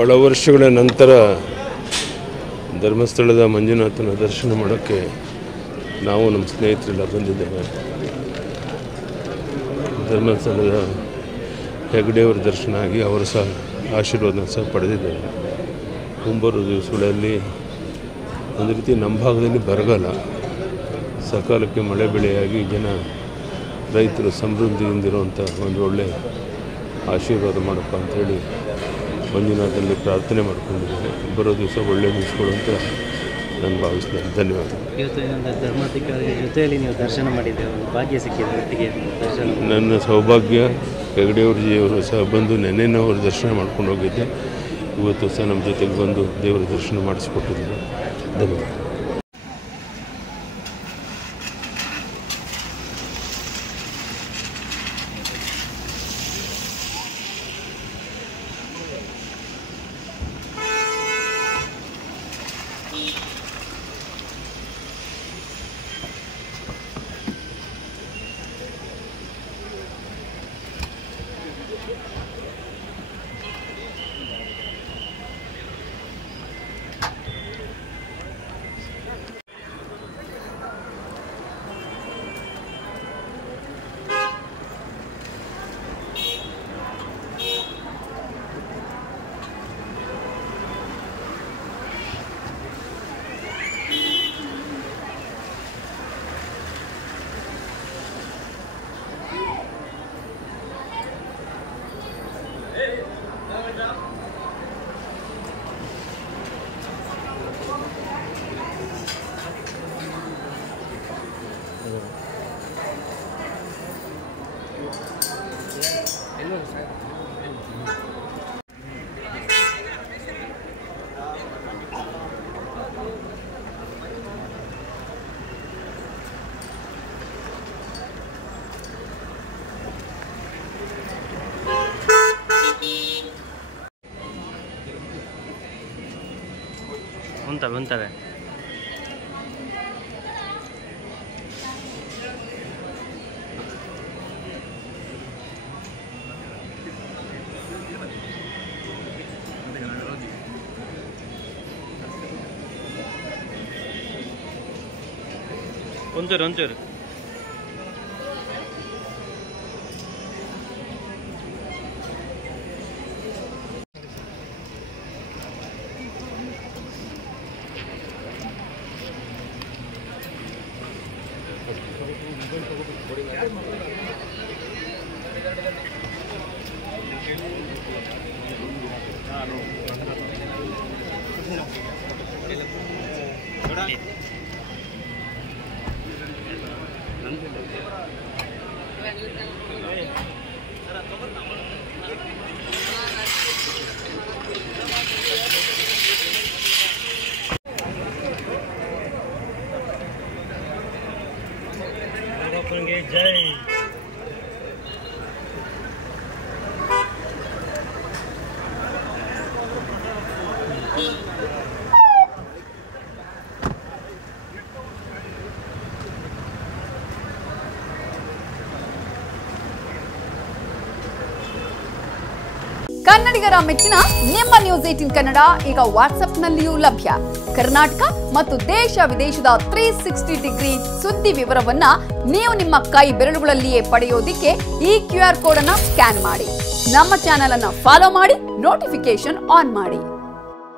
ಬಹಳ ವರ್ಷಗಳ ನಂತರ ಧರ್ಮಸ್ಥಳದ ಮಂಜುನಾಥನ ದರ್ಶನ ಮಾಡೋಕ್ಕೆ ನಾವು ನಮ್ಮ ಸ್ನೇಹಿತರೆಲ್ಲ ಬಂದಿದ್ದೇವೆ. ಧರ್ಮಸ್ಥಳದ ಹೆಗ್ಡೆಯವರ ದರ್ಶನ ಆಗಿ ಅವರ ಸಹ ಆಶೀರ್ವಾದ ಸಹ ಪಡೆದಿದ್ದೇವೆ. ಮುಂಬರುವ ದಿವಸಗಳಲ್ಲಿ ಒಂದು ರೀತಿ ನಮ್ಮ ಭಾಗದಲ್ಲಿ ಬರಗಾಲ, ಸಕಾಲಕ್ಕೆ ಮಳೆ ಬೆಳೆಯಾಗಿ ಜನ ರೈತರು ಸಮೃದ್ಧಿಯಿಂದಿರುವಂಥ ಒಂದು ಒಳ್ಳೆಯ ಆಶೀರ್ವಾದ ಮಾಡಪ್ಪ ಅಂಥೇಳಿ ಮಂಜುನಾಥಲ್ಲಿ ಪ್ರಾರ್ಥನೆ ಮಾಡ್ಕೊಂಡಿದ್ದೇನೆ. ಬರೋ ದಿವಸ ಒಳ್ಳೆಯ ದಿವಸಗಳು ಅಂತ ನಾನು ಭಾವಿಸ್ತೇನೆ. ಧನ್ಯವಾದ. ಇವತ್ತು ಧರ್ಮಾಧಿಕಾರಿಗಳ ಜೊತೆಯಲ್ಲಿ ನೀವು ದರ್ಶನ ಮಾಡಿದ್ದೇವೆ, ಭಾಗ್ಯ ಸಿಕ್ಕಿದೆ ಒಟ್ಟಿಗೆ ದರ್ಶನ. ನನ್ನ ಸೌಭಾಗ್ಯ. ಹೆಗ್ಡೆಯವರು ಸಹ ಬಂದು ನೆನ್ನೆನೂ ಅವರು ದರ್ಶನ ಮಾಡ್ಕೊಂಡು ಹೋಗಿದ್ದೆ. ಇವತ್ತು ಸಹ ನಮ್ಮ ಜೊತೆಗೆ ಬಂದು ದೇವರ ದರ್ಶನ ಮಾಡಿಸ್ಕೊಟ್ಟಿದ್ದಾರೆ. ಧನ್ಯವಾದ. ಉಂಟವೆ ಒಂಚೂರು ಜೈ. ಕನ್ನಡಿಗರ ಮೆಚ್ಚಿನ ನಿಮ್ಮ ನ್ಯೂಸ್ 18 ಕನ್ನಡ ಈಗ ವಾಟ್ಸ್ಆಪ್ನಲ್ಲಿಯೂ ಲಭ್ಯ. ಕರ್ನಾಟಕ ಮತ್ತು ದೇಶ ವಿದೇಶದ 360 ಡಿಗ್ರಿ ಸುದ್ದಿ ವಿವರವನ್ನ ನೀವು ನಿಮ್ಮ ಕೈ ಬೆರಳುಗಳಲ್ಲಿಯೇ ಪಡೆಯೋದಿಕ್ಕೆ ಈ QR ಕೋಡ್ ಅನ್ನು ಸ್ಕ್ಯಾನ್ ಮಾಡಿ. ನಮ್ಮ ಚಾನೆಲ್ ಅನ್ನು ಫಾಲೋ ಮಾಡಿ, ನೋಟಿಫಿಕೇಶನ್ ಆನ್ ಮಾಡಿ.